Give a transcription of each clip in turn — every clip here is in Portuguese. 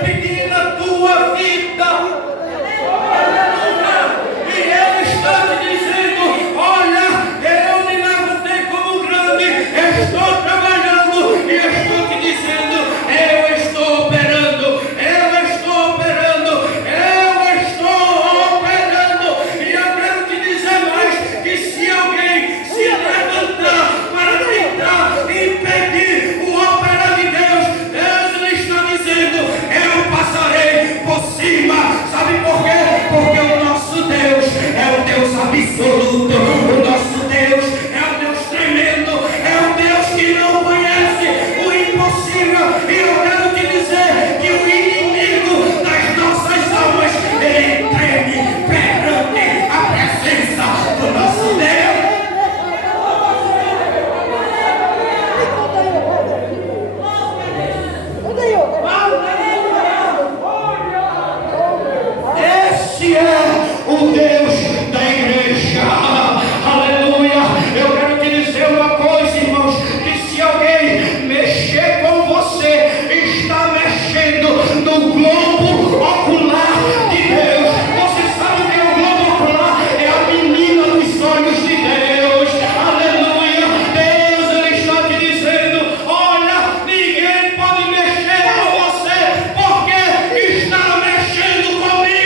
pedir a tua vida. E Ele está te dizendo: olha, eu me levantei como grande, estou trabalhando e estou te dizendo: eu estou operando, eu estou operando, eu estou operando. E eu quero te dizer mais, que se alguém se levantar para tentar impedir o operar de Deus, Deus lhe está dizendo: eu passarei por cima. Sabe por quê? Porque o nosso Deus é o Deus absoluto, o nosso Deus é o Deus tremendo, é o Deus que não conhece o impossível. E eu quero te dizer que o inimigo das nossas almas, ele treme perante a presença do nosso Deus. Esse é o Deus da igreja. Aleluia. Eu quero te dizer uma coisa, irmãos, que se alguém mexer com você, está mexendo no globo ocular de Deus. Você sabe o que é o globo ocular? É a menina dos olhos de Deus. Aleluia. Deus, Ele está te dizendo: olha, ninguém pode mexer com você, porque está mexendo comigo.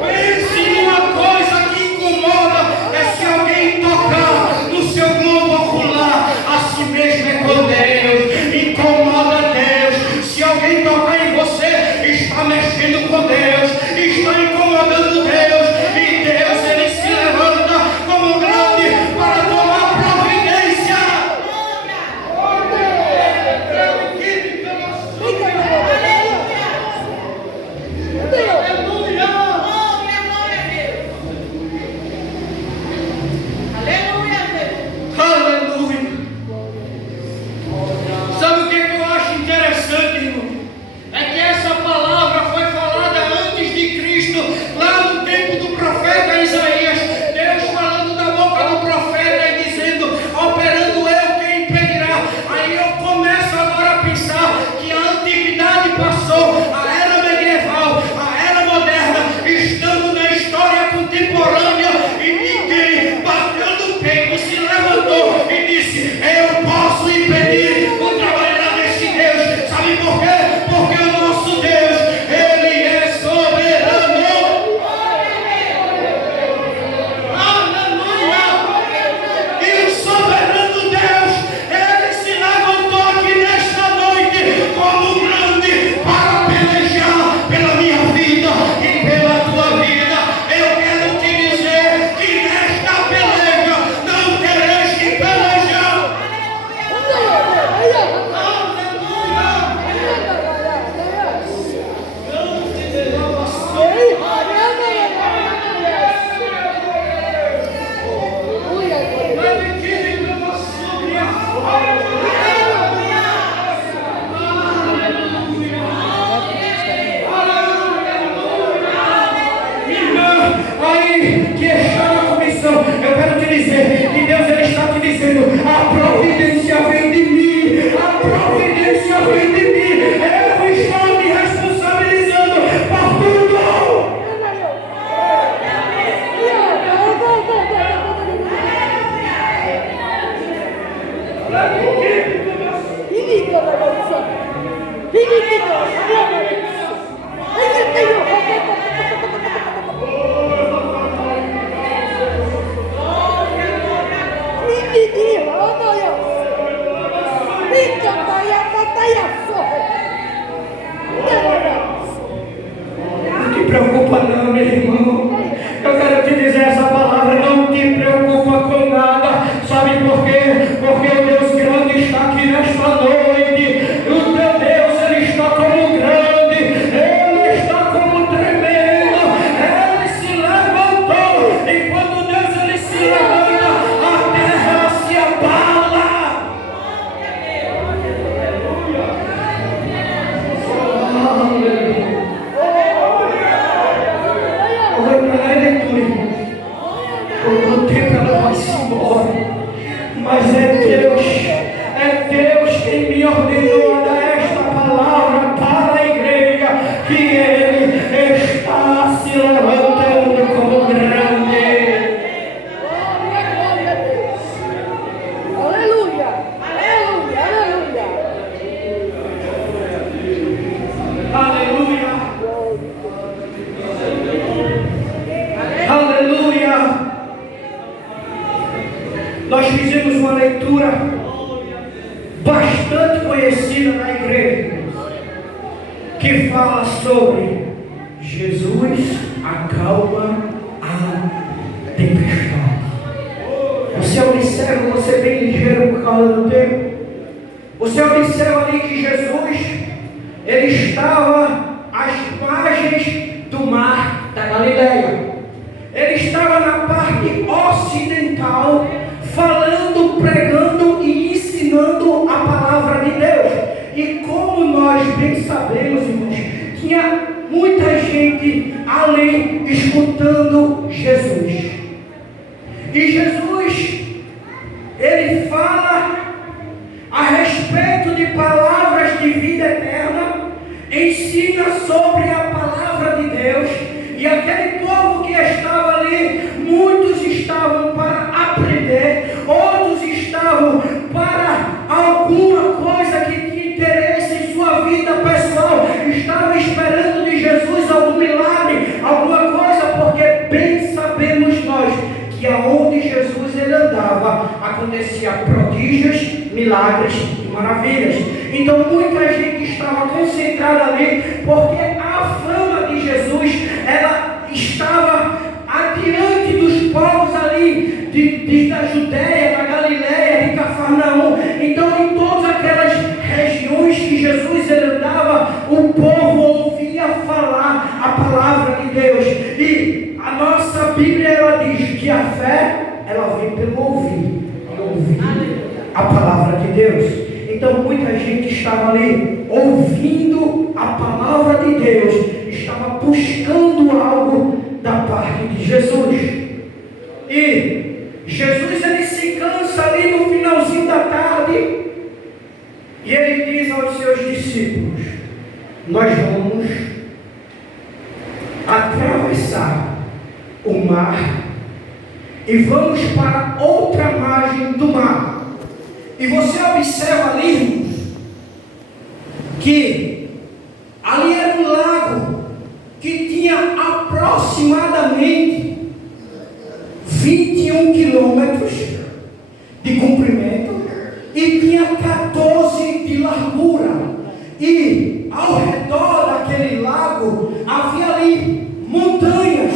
Pense em uma coisa que incomoda, é se alguém tocar no seu globo ocular, assim mesmo é com Deus, incomoda Deus. Se alguém tocar em você, está mexendo com Deus, está incomodando Deus, e Deus, Ele se levanta como grande para tomar providência. Aleluia. Sabe o que eu acho interessante, irmão? É que essa palavra foi falada antes de Cristo, lá no tempo do profeta Isaías. Deus falando da boca do profeta e dizendo: operando eu, quem impedirá? Aí eu começo agora a pensar que a antiguidade passou, a era medieval, a era moderna, estamos na história contemporânea, e ninguém bateu no peito, se levantou e disse: eu posso impedir o trabalhar desse Deus. Sabe por quê? Porque o nosso Deus, Ele é soberano. Aleluia! E o soberano Deus, Ele se levantou aqui nesta noite como grande para pelejar pela minha vida e pela tua vida. Eu quero te dizer que nesta peleja não tereis que pelejar. Aí que está na comissão, eu quero te dizer que Deus, Ele está te dizendo: a providência vem de mim, a providência vem de mim, eu estou me responsabilizando por tudo. leitura bastante conhecida na igreja, que fala sobre Jesus acalma a tempestade. Você observa, você é bem ligeiro por causa do tempo. Você observa ali que Jesus, ele estava às margens do mar da Galileia. Ele estava na parte ocidental, falando, pregando e ensinando a palavra de Deus. E como nós bem sabemos, irmãos, tinha muita gente ali escutando Jesus. E Jesus, ele fala a respeito de palavras de vida eterna, ensina sobre a palavra de Deus. E aquele povo que estava ali, muitos estavam para aprender, outros estavam para alguma coisa que tinha interesse em sua vida pessoal, estavam esperando de Jesus algum milagre, alguma coisa, porque bem sabemos nós que aonde Jesus ele andava, acontecia prodígios, milagres e maravilhas. Então muita gente estava concentrada ali, porque a fama de Jesus, ela estava adiante dos povos ali, da Judéia, da Galileia, de Cafarnaum. Então em todas aquelas regiões que Jesus ele andava, o povo ouvia falar a palavra de Deus. E a nossa Bíblia, ela diz que a fé, ela vem pelo ouvir, e ouvir a palavra de Deus. Então muita gente estava ali ouvindo a palavra de Deus, estava buscando algo da parte de Jesus. E Jesus ele se cansa ali no finalzinho da tarde, e ele diz aos seus discípulos: nós vamos atravessar o mar e vamos para outra margem do mar. E você observa ali que ali era um lago que tinha aproximadamente 21 quilômetros de comprimento e tinha 14 de largura. E ao redor daquele lago havia ali montanhas,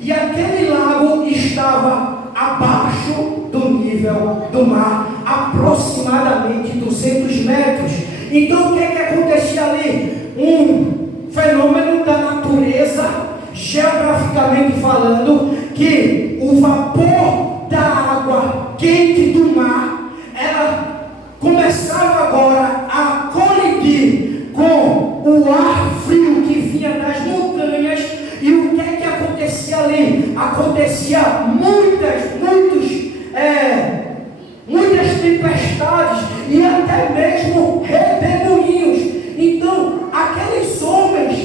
e aquele lago estava abaixo do nível do mar, aproximadamente 200 metros. Então o que acontecia ali? Um fenômeno da natureza, geograficamente falando, que o vapor da água quente do mar, ela começava agora a colidir com o ar frio que vinha das montanhas. E o que acontecia ali? Acontecia muitas tempestades e até mesmo redemoinhos. Então aqueles homens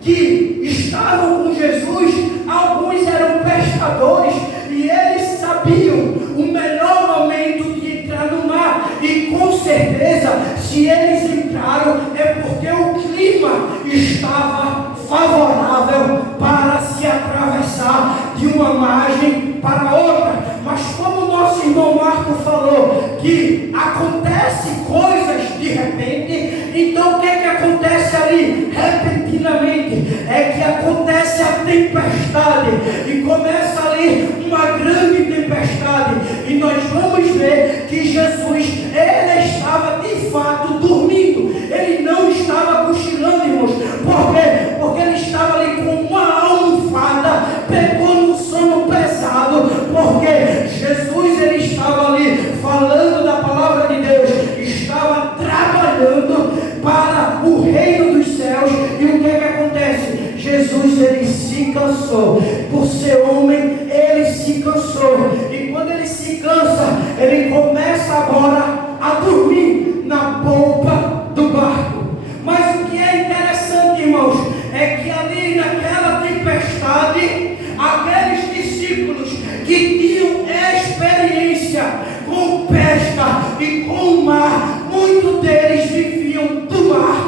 que estavam com Jesus, alguns eram pescadores, e eles sabiam o melhor momento de entrar no mar. E com certeza, se eles entraram, é porque o clima estava favorável para se atravessar de uma margem para outra. Mas como o nosso irmão Marco falou, que acontece coisas de repente, então o que acontece ali repentinamente? É que acontece a tempestade, e começa ali uma grande tempestade, e nós vamos ver que Jesus, ele estava de fato dormindo, ele não estava cochilando, irmãos. Por quê? Porque ele estava ali com uma almofada, pegou no sono pesado, porque Jesus, ele estava ali falando da palavra de Deus, estava trabalhando para o reino dos céus. E o que acontece? Jesus, ele se cansou. Por ser homem, ele se cansou, e quando ele se cansa, ele começa agora a dormir na polpa do barco. Mas o que é interessante, irmãos, é que ali naquela tempestade, aqueles discípulos que tinham experiência com pesca e com o mar, muitos deles viviam do mar,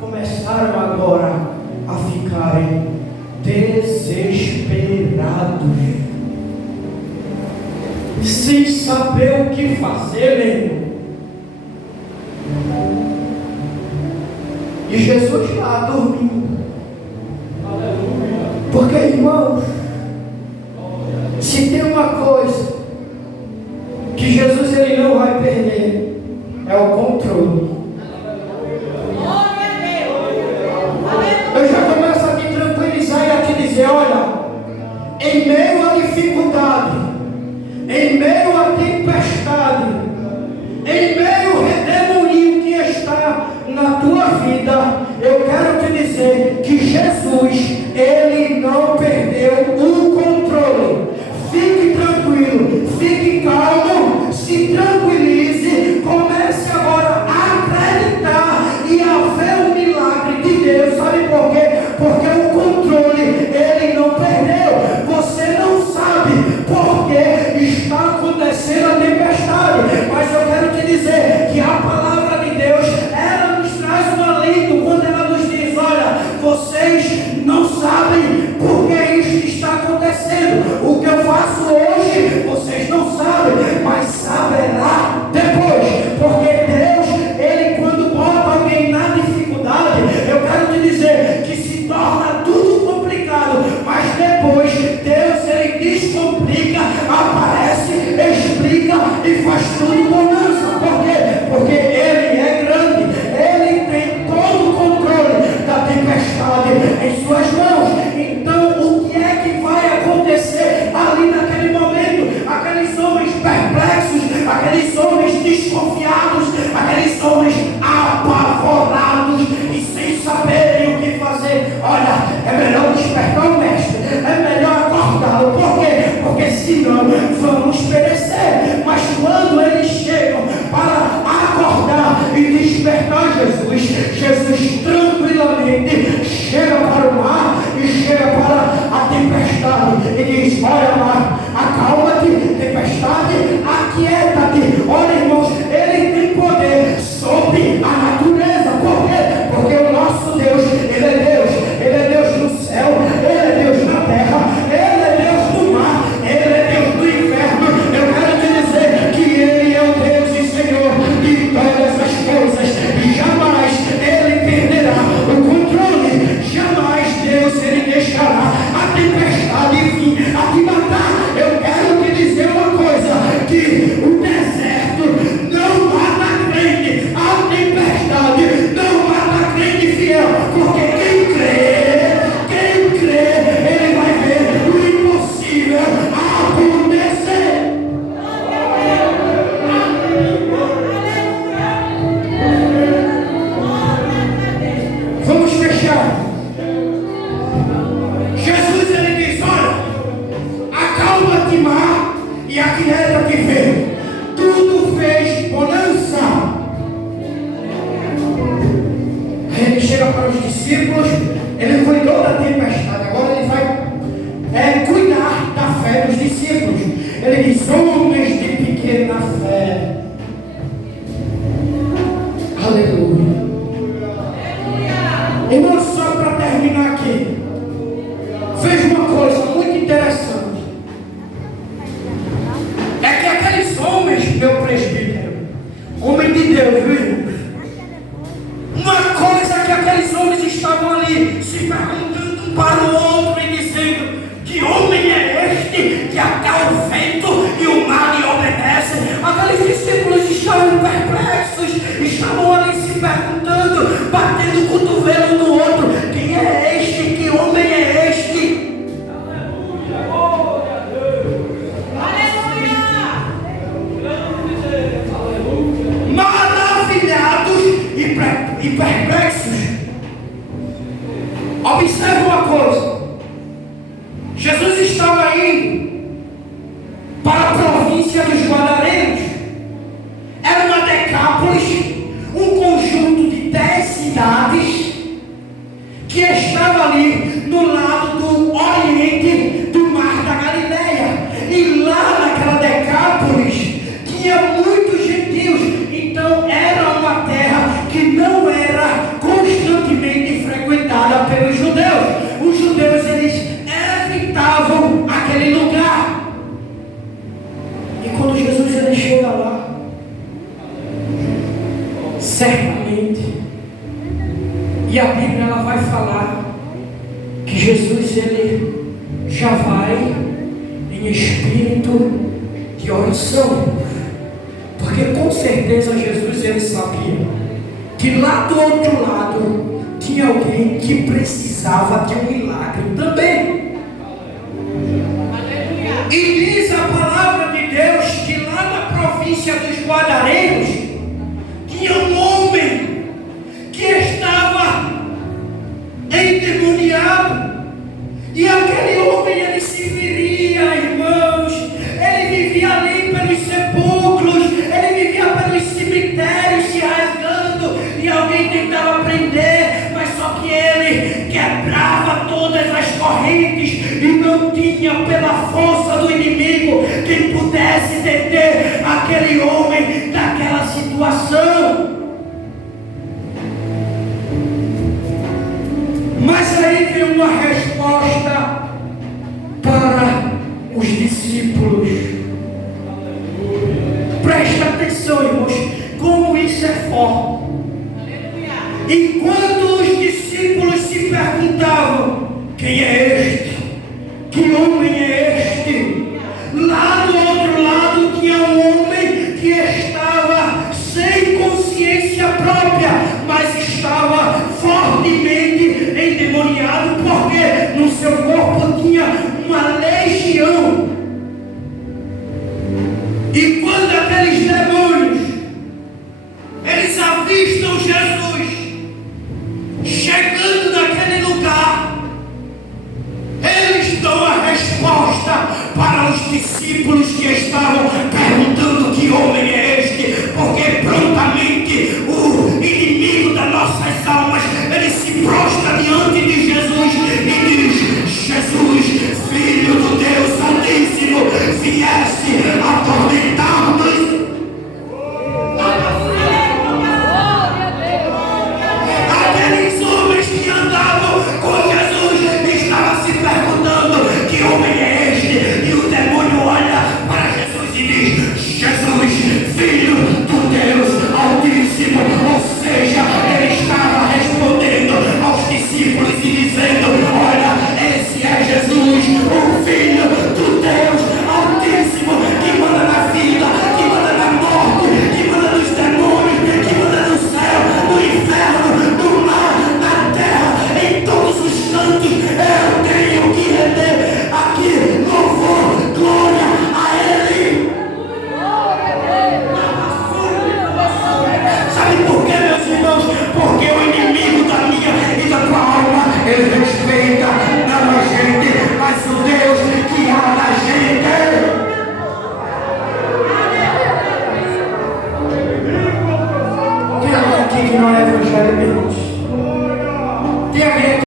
começaram agora a ficarem desesperados. sem saber o que fazer, meu irmão. E Jesus lá dormindo. Porque, irmãos, se tem uma coisa que Jesus ele não vai perder, é o controle. Eu já começo a te tranquilizar e a te dizer, olha, em meio à dificuldade, em meio à tempestade, em meio ao redemoinho que está na tua vida, eu quero te dizer que Jesus, ele não perdeu o controle. Fique tranquilo, fique calmo, se tranquilize, comece agora a acreditar e a ver o milagre de Deus. Sabe por quê? Porque o controle ele não perdeu. Você não sabe por que está acontecendo a tempestade, mas eu quero te dizer que a palavra de Deus, ela nos traz um alento quando ela nos diz, olha, vocês não sabem por que isso está acontecendo. O que eu faço hoje, vocês não sabem, mas saberá depois. Porque Deus, ele quando bota alguém na dificuldade, eu quero te dizer que se torna tudo complicado, mas depois Deus, ele descomplica, aparece, explica e faz tudo bonança. Por quê? Porque ele é grande, ele tem todo o controle da tempestade em suas mãos. Então o que é que vai acontecer ali naquele momento? Aqueles homens perplexos, aqueles homens desconfiados, aqueles homens apavorados e sem saberem o que fazer. Olha, é melhor despertar o mestre, é melhor acordá-lo. Por quê? Porque senão vamos perecer. Mas quando eles chegam para acordar e despertar Jesus, Jesus tranquilamente chega para o mar e chega para a tempestade e diz, olha mar, acalma-te, tempestade, aquieta-te. Olha irmãos, ele tem poder sobre a natureza. Por quê? Porque o nosso Deus, ele é Deus no céu, ele é Deus na terra, ele é Deus no mar, ele é Deus no inferno. Eu quero te dizer que ele é o Deus e Senhor de todas as coisas, e jamais ele perderá o controle, jamais Deus ele deixará a tempestade vir a te matar. Eu quero te dizer uma coisa, que o deserto não mata crente, a tempestade não mata crente fiel, porque quem crê, ele vai ver o impossível acontecer. Vamos fechar. Jesus ele diz, olha, acalma-te mar e aquieta-te vento. Tudo fez bonança. Aí ele chega para os discípulos, ele cuidou da tempestade, agora ele vai cuidar da fé dos discípulos. Ele diz, homens de pequena fé. Aleluia. Irmão, só para terminar aqui, veja uma coisa muito interessante. É que aqueles homens, meu presbítero, homem de Deus, viu irmãos? Uma coisa que aqueles homens estavam ali se perguntando um para o outro e dizendo, que homem é este que até o vento e o mar lhe obedecem? Aqueles discípulos estavam perplexos, estavam ali se perguntando, batendo o cotovelo no outro, quem é este? Que homem é este? Maravilhados e perplexos. Observe uma coisa. Jesus estava indo para a província dos Gadarenos. Era uma Decápolis, um conjunto de 10 cidades que estava ali no lado do oriente do Mar da Galileia. E lá naquela Decápolis tinha muitos gentios. Então era uma terra que não era em espírito de oração. Porque com certeza Jesus, ele sabia que lá do outro lado tinha alguém que precisava de um milagre também. E diz a palavra de Deus que lá na província dos Guadareiros tinha um homem que estava endemoniado. E aquele homem, ele se feria, irmãos. Ele vivia ali pelos sepulcros, ele vivia pelos cemitérios se rasgando, e alguém tentava prender, mas só que ele quebrava todas as correntes, e não tinha pela força do inimigo quem pudesse deter aquele homem daquela situação. Mas aí vem uma resposta para os discípulos. Presta atenção, irmãos, como isso é forte. Enquanto os discípulos se perguntavam: quem é este? Que homem é este? Lá do outro lado tinha um homem que estava sem consciência própria, mas estava fortemente endemoniado, porque no seu corpo tinha uma legião. E quando aqueles demônios, eles avistam Jesus chegando naquele lugar, eles dão a resposta para os discípulos que estavam